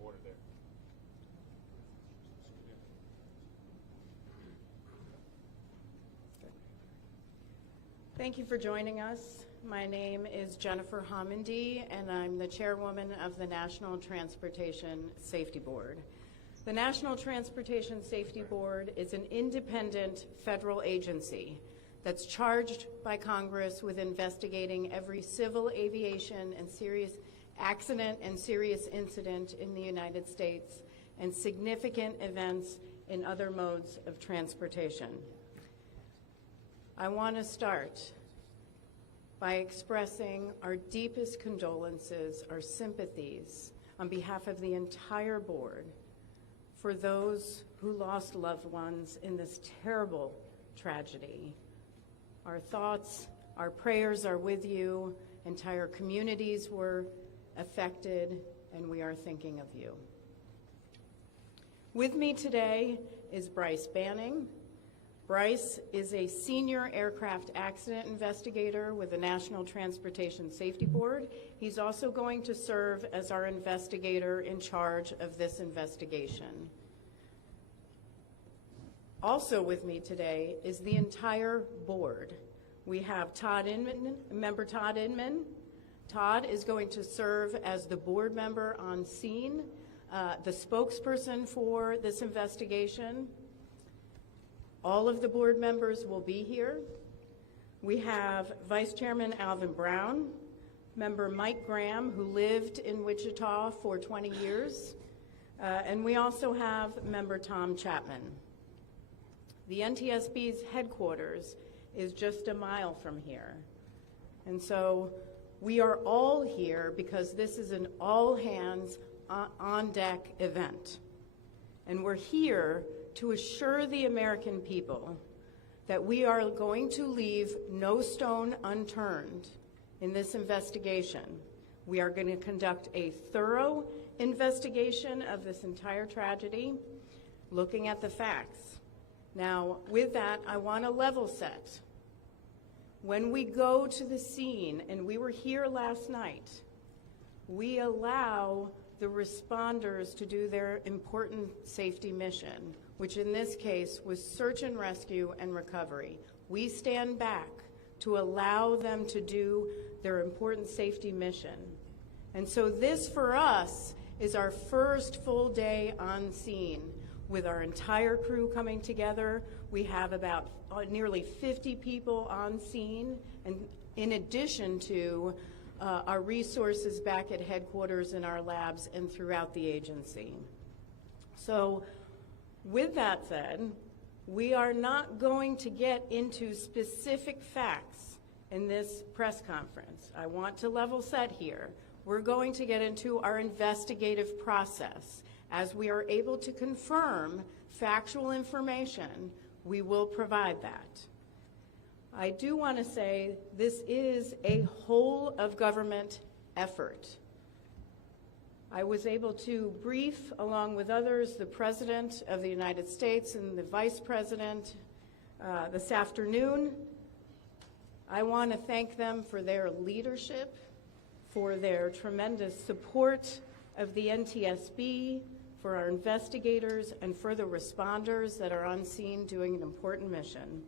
water there. Thank you for joining us. My name is Jennifer Homendy, and I'm the chairwoman of the National Transportation Safety Board. The National Transportation Safety Board is an independent federal agency that's charged by Congress with investigating every civil aviation and serious accident and serious incident in the United States and significant events in other modes of transportation. I want to start by expressing our deepest condolences, our sympathies on behalf of the entire board for those who lost loved ones in this terrible tragedy. Our thoughts, our prayers are with you. Entire communities were affected, and we are thinking of you. With me today is Bryce Banning. Bryce is a senior aircraft accident investigator with the National Transportation Safety Board. He's also going to serve as our investigator in charge of this investigation. Also with me today is the entire board. We have Todd Inman, member Todd Inman. Todd is going to serve as the board member on scene, the spokesperson for this investigation. All of the board members will be here. We have Vice Chairman Alvin Brown, member Mike Graham, who lived in Wichita for 20 years, and we also have member Tom Chapman. The NTSB's headquarters is just a mile from here, and so we are all here because this is an all-hands on-deck event, and we're here to assure the American people that we are going to leave no stone unturned in this investigation. We are going to conduct a thorough investigation of this entire tragedy, looking at the facts. Now, with that, I want to level set. When we go to the scene, and we were here last night, we allow the responders to do their important safety mission, which in this case was search and rescue and recovery. We stand back to allow them to do their important safety mission. And so this, for us, is our first full day on scene with our entire crew coming together. We have about nearly 50 people on scene, and in addition to our resources back at headquarters in our labs and throughout the agency. So with that said, we are not going to get into specific facts in this press conference. I want to level set here. We're going to get into our investigative process. As we are able to confirm factual information, we will provide that. I do want to say this is a whole of government effort. I was able to brief, along with others, the President of the United States and the Vice President this afternoon. I want to thank them for their leadership, for their tremendous support of the NTSB, for our investigators, and for the responders that are on scene doing an important mission.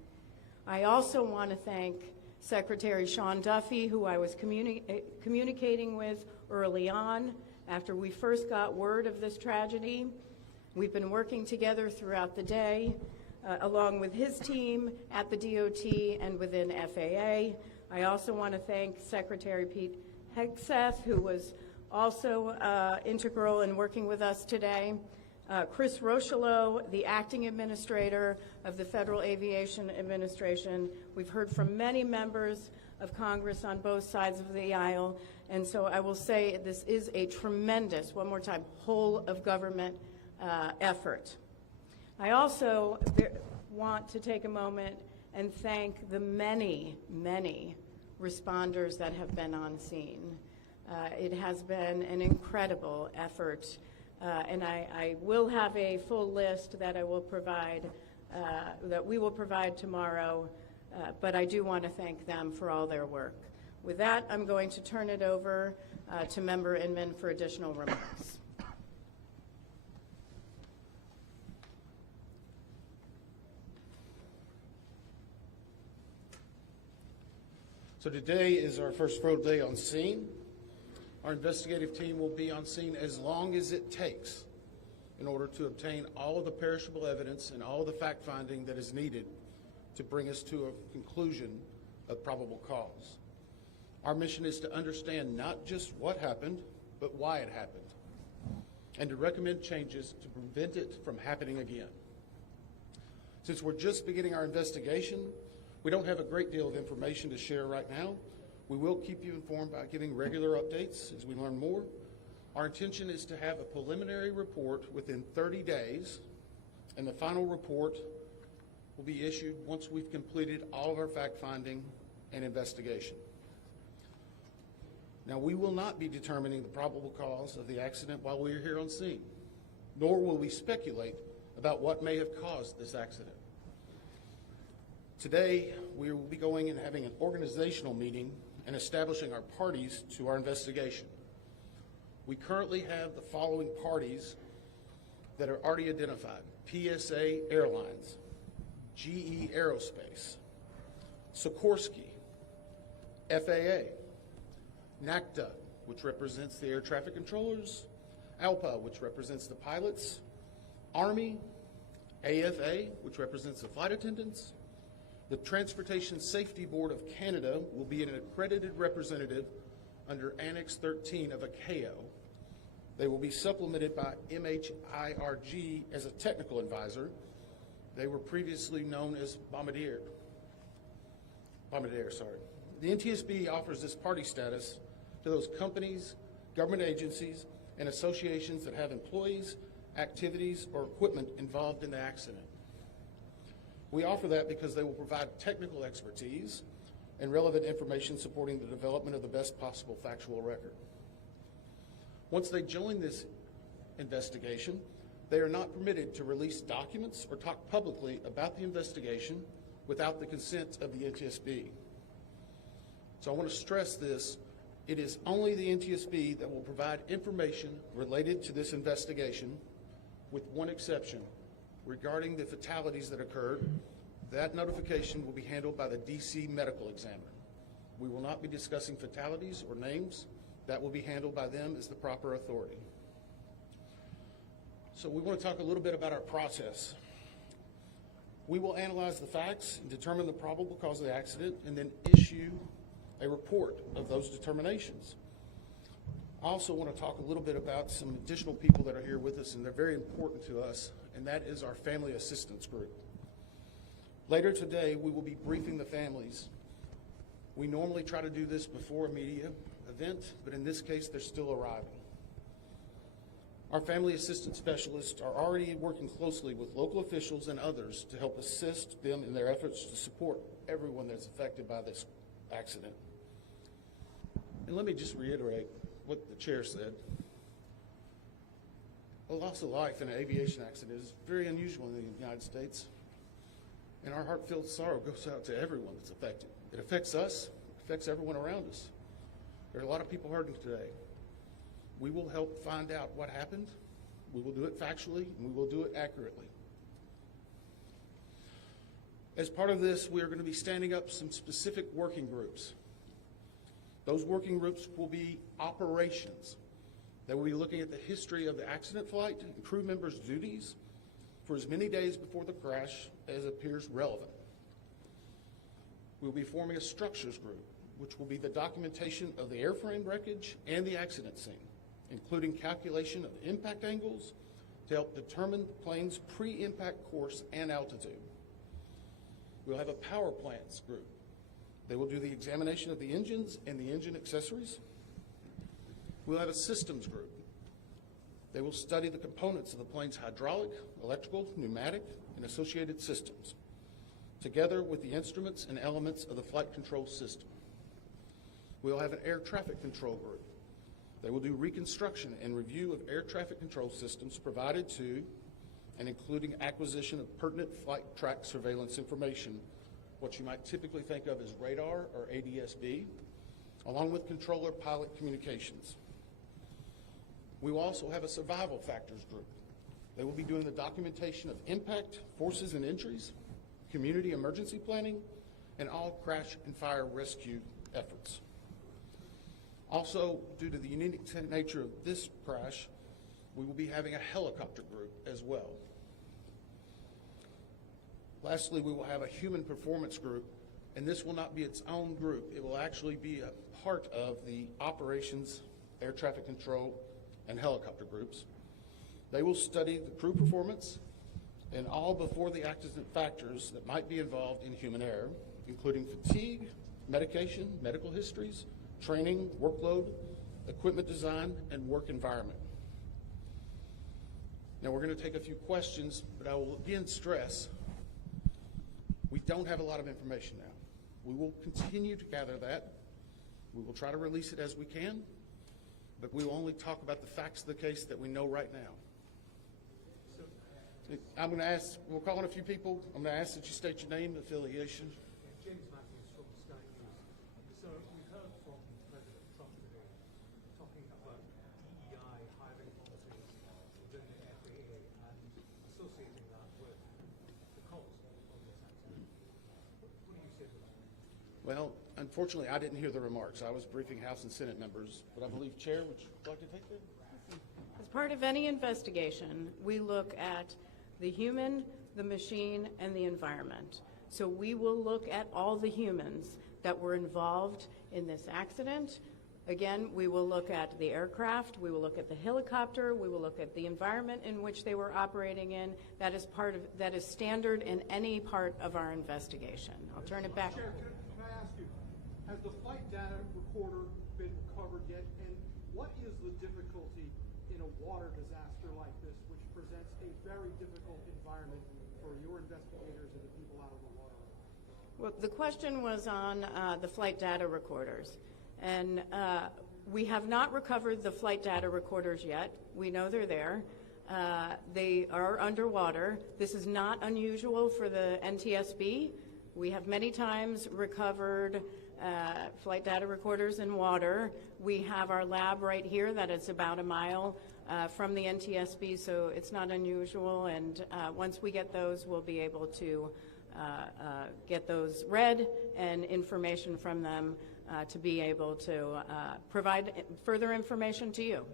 I also want to thank Secretary Sean Duffy, who I was communicating with early on after we first got word of this tragedy. We've been working together throughout the day, along with his team at the DOT and within FAA. I also want to thank Secretary Pete Hegseth, who was also integral in working with us today. Chris Rochelot, the acting administrator of the Federal Aviation Administration. We've heard from many members of Congress on both sides of the aisle, and so I will say this is a tremendous, one more time, whole of government effort. I also want to take a moment and thank the many, many responders that have been on scene. It has been an incredible effort, and I will have a full list that I will provide, that we will provide tomorrow, but I do want to thank them for all their work. With that, I'm going to turn it over to Member Inman for additional remarks. So today is our first full day on scene. Our investigative team will be on scene as long as it takes in order to obtain all of the perishable evidence and all of the fact-finding that is needed to bring us to a conclusion of probable cause. Our mission is to understand not just what happened, but why it happened, and to recommend changes to prevent it from happening again. Since we're just beginning our investigation, we don't have a great deal of information to share right now. We will keep you informed by giving regular updates as we learn more. Our intention is to have a preliminary report within 30 days, and the final report will be issued once we've completed all of our fact-finding and investigation. Now, we will not be determining the probable cause of the accident while we are here on scene, nor will we speculate about what may have caused this accident. Today, we will be going and having an organizational meeting and establishing our parties to our investigation. We currently have the following parties that are already identified: PSA Airlines, GE Aerospace, Sikorsky, FAA, NACTA, which represents the air traffic controllers, ALPA, which represents the pilots, Army, AFA, which represents the flight attendants. The Transportation Safety Board of Canada will be an accredited representative under Annex 13 of ICAO. They will be supplemented by MHIRG as a technical advisor. They were previously known as Midair. The NTSB offers this party status to those companies, government agencies, and associations that have employees, activities, or equipment involved in the accident. We offer that because they will provide technical expertise and relevant information supporting the development of the best possible factual record. Once they join this investigation, they are not permitted to release documents or talk publicly about the investigation without the consent of the NTSB. So I want to stress this. It is only the NTSB that will provide information related to this investigation, with one exception. Regarding the fatalities that occurred, that notification will be handled by the DC medical examiner. We will not be discussing fatalities or names. That will be handled by them as the proper authority. So we want to talk a little bit about our process. We will analyze the facts and determine the probable cause of the accident, and then issue a report of those determinations. I also want to talk a little bit about some additional people that are here with us, and they're very important to us, and that is our family assistance group. Later today, we will be briefing the families. We normally try to do this before a media event, but in this case, they're still arriving. Our family assistance specialists are already working closely with local officials and others to help assist them in their efforts to support everyone that's affected by this accident. And let me just reiterate what the chair said. A loss of life in an aviation accident is very unusual in the United States, and our heartfelt sorrow goes out to everyone that's affected. It affects us, it affects everyone around us. There are a lot of people hurting today. We will help find out what happened. We will do it factually, and we will do it accurately. As part of this, we are going to be standing up some specific working groups. Those working groups will be operations. They will be looking at the history of the accident flight and crew members' duties for as many days before the crash as appears relevant. We will be forming a structures group, which will be the documentation of the airframe wreckage and the accident scene, including calculation of impact angles to help determine the plane's pre-impact course and altitude. We'll have a power plants group. They will do the examination of the engines and the engine accessories. We'll have a systems group. They will study the components of the plane's hydraulic, electrical, pneumatic, and associated systems, together with the instruments and elements of the flight control system. We'll have an air traffic control group. They will do reconstruction and review of air traffic control systems provided to and including acquisition of pertinent flight track surveillance information, what you might typically think of as radar or ADSB, along with controller pilot communications. We will also have a survival factors group. They will be doing the documentation of impact, forces and injuries, community emergency planning, and all crash and fire rescue efforts. Also, due to the unique nature of this crash, we will be having a helicopter group as well. Lastly, we will have a human performance group, and this will not be its own group. It will actually be a part of the operations, air traffic control, and helicopter groups. They will study the crew performance and all before the accident factors that might be involved in human error, including fatigue, medication, medical histories, training, workload, equipment design, and work environment. Now we're going to take a few questions, but I will again stress, we don't have a lot of information now. We will continue to gather that. We will try to release it as we can, but we will only talk about the facts of the case that we know right now. I'm going to ask, we'll call on a few people. I'm going to ask that you state your name and affiliation. James Matthews from Sky News. So we heard from President Trump today talking about DEI hiring policies within the FAA and associating that with the cause of this accident. What do you say to that? Well, unfortunately, I didn't hear the remarks. I was briefing House and Senate members, but I believe, Chair, would you like to take that? As part of any investigation, we look at the human, the machine, and the environment. So we will look at all the humans that were involved in this accident. Again, we will look at the aircraft, we will look at the helicopter, we will look at the environment in which they were operating in. That is standard in any part of our investigation. I'll turn it back. Chair, can I ask you, has the flight data recorder been recovered yet? And what is the difficulty in a water disaster like this, which presents a very difficult environment for your investigators and the people out of the water? Well, the question was on the flight data recorders. And we have not recovered the flight data recorders yet. We know they're there. They are underwater. This is not unusual for the NTSB. We have many times recovered flight data recorders in water. We have our lab right here that is about a mile from the NTSB, so it's not unusual. And once we get those, we'll be able to get those read and information from them to be able to provide further information to you.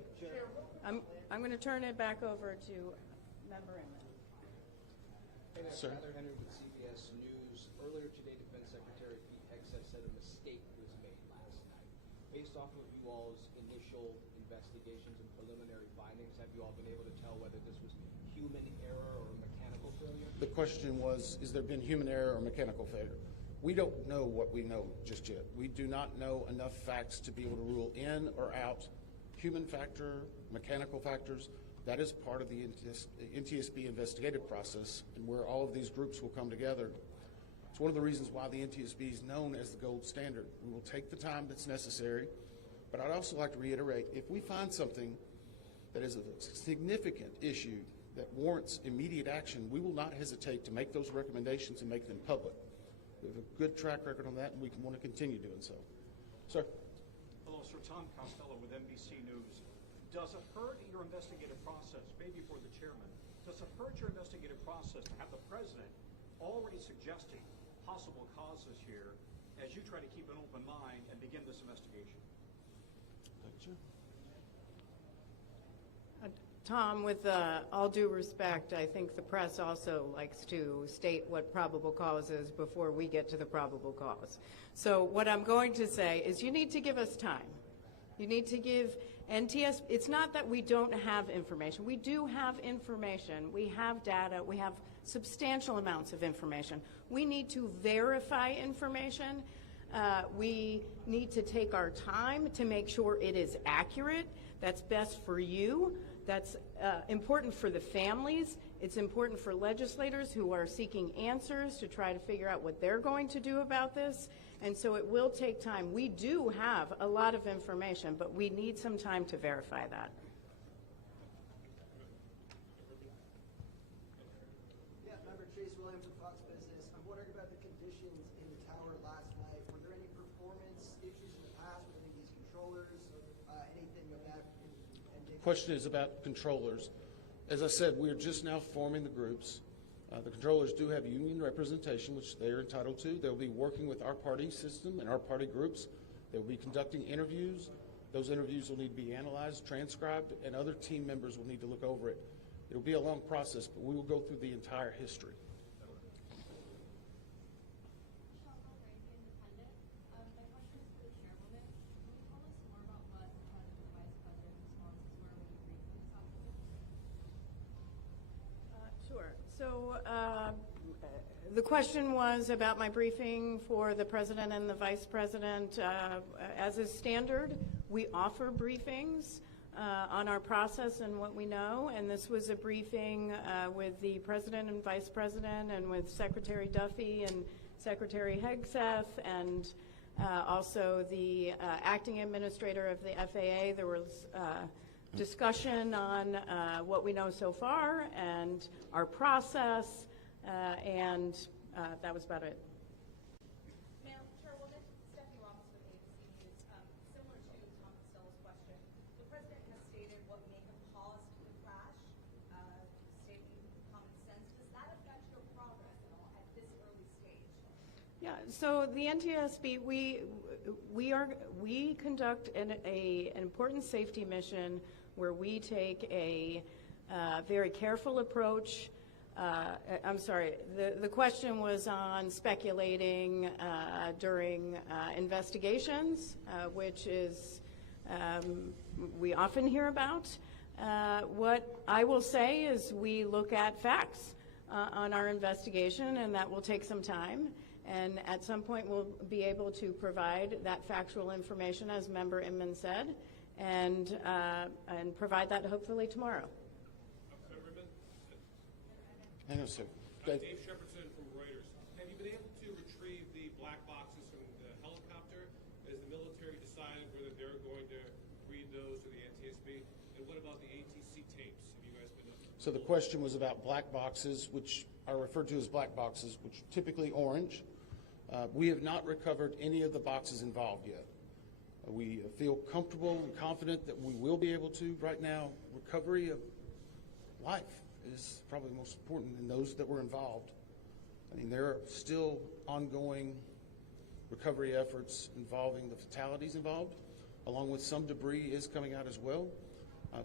I'm going to turn it back over to Member Inman. Hey there, Sir. Tyler Henry with CBS News. Earlier today, Defense Secretary Pete Hegseth said a mistake was made last night. Based off of you all's initial investigations and preliminary findings, have you all been able to tell whether this was human error or mechanical failure? The question was, is there been human error or mechanical failure? We don't know what we know just yet. We do not know enough facts to be able to rule in or out human factor, mechanical factors. That is part of the NTSB investigative process and where all of these groups will come together. It's one of the reasons why the NTSB is known as the gold standard. We will take the time that's necessary, but I'd also like to reiterate, if we find something that is a significant issue that warrants immediate action, we will not hesitate to make those recommendations and make them public. We have a good track record on that, and we want to continue doing so. Sir. Hello, Sir. Tom Costello with NBC News. Does it hurt your investigative process, maybe for the chairman, does it hurt your investigative process to have the president already suggesting possible causes here as you try to keep an open mind and begin this investigation? Tom, with all due respect, I think the press also likes to state what probable cause is before we get to the probable cause. So what I'm going to say is you need to give us time. You need to give NTSB, it's not that we don't have information. We do have information. We have data. We have substantial amounts of information. We need to verify information. We need to take our time to make sure it is accurate. That's best for you. That's important for the families. It's important for legislators who are seeking answers to try to figure out what they're going to do about this. And so it will take time. We do have a lot of information, but we need some time to verify that. Yeah, Member Chase Williams from Fox Business. I'm wondering about the conditions in the tower last night. Were there any performance issues in the past with any of these controllers, anything of that? Question is about controllers. As I said, we are just now forming the groups. The controllers do have union representation, which they are entitled to. They'll be working with our party system and our party groups They will be conducting interviews. Those interviews will need to be analyzed, transcribed, and other team members will need to look over it. It'll be a long process, but we will go through the entire history. Sure. So the question was about my briefing for the president and the vice president. As is standard, we offer briefings on our process and what we know, and this was a briefing with the president and vice president and with Secretary Duffy and Secretary Hegseth and also the acting administrator of the FAA. There was discussion on what we know so far and our process, and that was about it. Ma'am, Chairwoman, Stephanie Ross with ABC News. Similar to Tom Costello's question, the president has stated what may have caused the crash, stating common sense. Does that affect your progress at all at this early stage? Yeah, so the NTSB, we conduct an important safety mission where we take a very careful approach. I'm sorry, the question was on speculating during investigations, which is we often hear about. What I will say is we look at facts on our investigation, and that will take some time. And at some point, we'll be able to provide that factual information, as Member Inman said, and provide that hopefully tomorrow. Hang on a second. Dave Shepardson from Reuters. Have you been able to retrieve the black boxes from the helicopter? Has the military decided whether they're going to read those to the NTSB? And what about the ATC tapes? Have you guys been? So the question was about black boxes, which are referred to as black boxes, which are typically orange. We have not recovered any of the boxes involved yet. We feel comfortable and confident that we will be able to. Right now, recovery of life is probably most important in those that were involved. I mean, there are still ongoing recovery efforts involving the fatalities involved, along with some debris is coming out as well.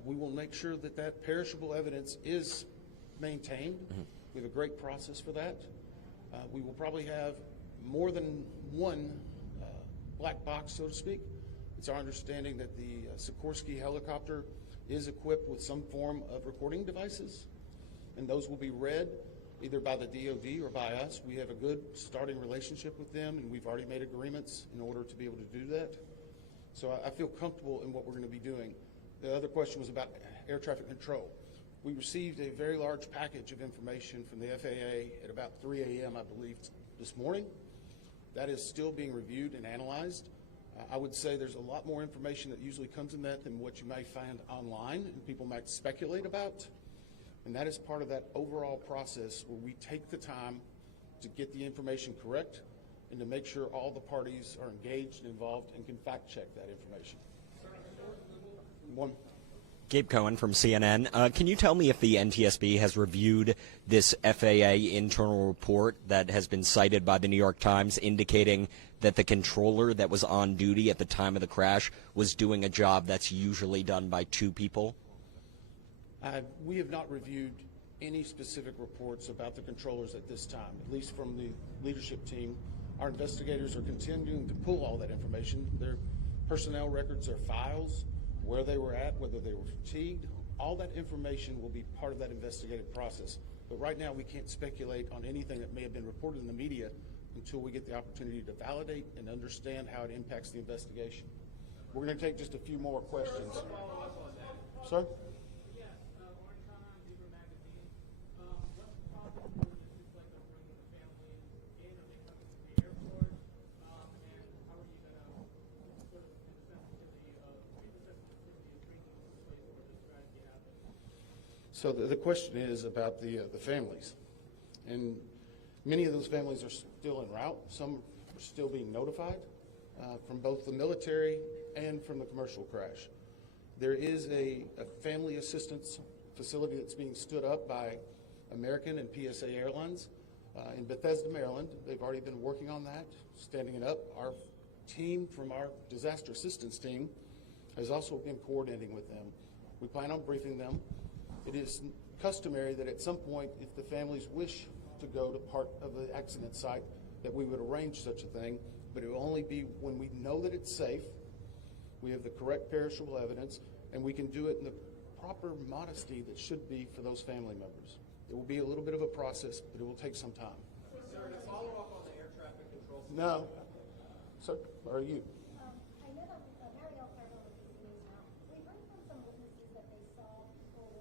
We will make sure that that perishable evidence is maintained. We have a great process for that. We will probably have more than one black box, so to speak. It's our understanding that the Sikorsky helicopter is equipped with some form of recording devices, and those will be read either by the DoD or by us. We have a good starting relationship with them, and we've already made agreements in order to be able to do that. So I feel comfortable in what we're going to be doing. The other question was about air traffic control. We received a very large package of information from the FAA at about 3 a.m., I believe, this morning. That is still being reviewed and analyzed. I would say there's a lot more information that usually comes in that than what you may find online and people might speculate about. And that is part of that overall process where we take the time to get the information correct and to make sure all the parties are engaged and involved and can fact check that information. One. Gabe Cohen from CNN. Can you tell me if the NTSB has reviewed this FAA internal report that has been cited by the New York Times indicating that the controller that was on duty at the time of the crash was doing a job that's usually done by two people? We have not reviewed any specific reports about the controllers at this time, at least from the leadership team. Our investigators are continuing to pull all that information. Their personnel records, their files, where they were at, whether they were fatigued, all that information will be part of that investigative process. But right now we can't speculate on anything that may have been reported in the media until we get the opportunity to validate and understand how it impacts the investigation. We're going to take just a few more questions. Sir? Yes, Orange Con, Beaver Magazine. What's the problem with logistics like of bringing the families in? Are they coming to the airport? And how are you going to sort of, in the sensitivity of bringing them to a place where this tragedy happened? So the question is about the families. And many of those families are still en route. Some are still being notified from both the military and from the commercial crash. There is a family assistance facility that's being stood up by American and PSA Airlines in Bethesda, Maryland. They've already been working on that, standing it up. Our team from our disaster assistance team has also been coordinating with them. We plan on briefing them. It is customary that at some point, if the families wish to go to part of the accident site, that we would arrange such a thing, but it will only be when we know that it's safe, we have the correct perishable evidence, and we can do it in the proper modesty that should be for those family members. It will be a little bit of a process, but it will take some time. Sir, to follow up on the air traffic control. No. Sir, or are you? I know that Marielle Carville with ABC News now. We've heard from some witnesses that they saw people were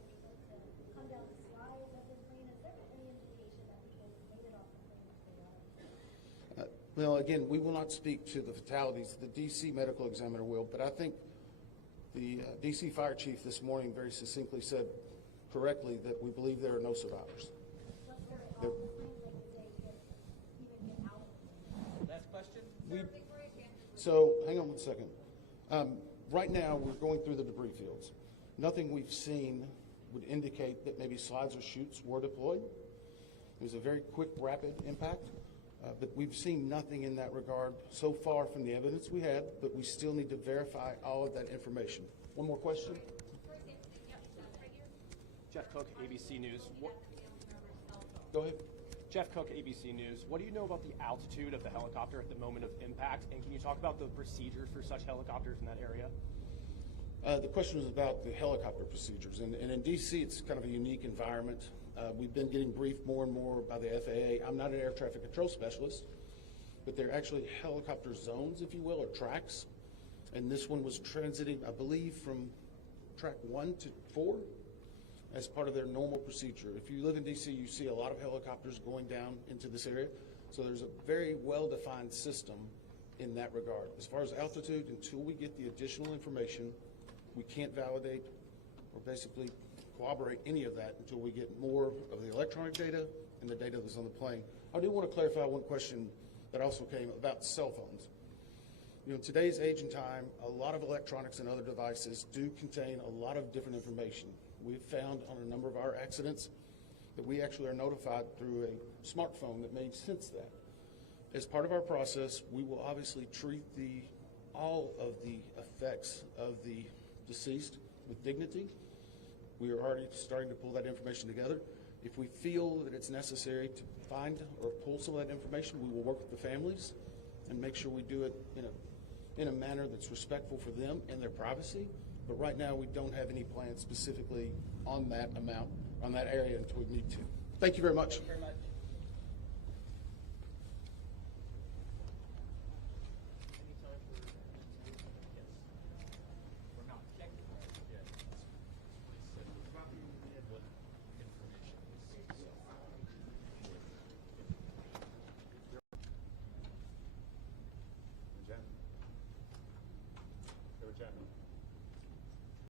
able to come down the slides of the plane. Has there been any indication that people made it off the plane if they wanted to? Well, again, we will not speak to the fatalities. The D.C. medical examiner will, but I think the D.C. fire chief this morning very succinctly said correctly that we believe there are no survivors. What's their off the plane? Like, did they even get out of the plane? Last question? So, hang on one second. Right now, we're going through the debris fields. Nothing we've seen would indicate that maybe slides or chutes were deployed. It was a very quick, rapid impact, but we've seen nothing in that regard so far from the evidence we have, but we still need to verify all of that information. One more question? Jeff Cook, ABC News. Go ahead. Jeff Cook, ABC News. What do you know about the altitude of the helicopter at the moment of impact? And can you talk about the procedures for such helicopters in that area? The question was about the helicopter procedures. And in D.C., it's kind of a unique environment. We've been getting briefed more and more by the FAA. I'm not an air traffic control specialist, but they're actually helicopter zones, if you will, or tracks. And this one was transiting, I believe, from track 1 to 4 as part of their normal procedure. If you live in D.C., you see a lot of helicopters going down into this area. So there's a very well-defined system in that regard. As far as altitude, until we get the additional information, we can't validate or basically corroborate any of that until we get more of the electronic data and the data that's on the plane. I do want to clarify one question that also came about cell phones. You know, in today's age and time, a lot of electronics and other devices do contain a lot of different information. We've found on a number of our accidents that we actually are notified through a smartphone that may sense that. As part of our process, we will obviously treat all of the effects of the deceased with dignity. We are already starting to pull that information together. If we feel that it's necessary to find or pull some of that information, we will work with the families and make sure we do it in a manner that's respectful for them and their privacy. But right now, we don't have any plans specifically on that amount, on that area until we need to. Thank you very much. Thank you very much.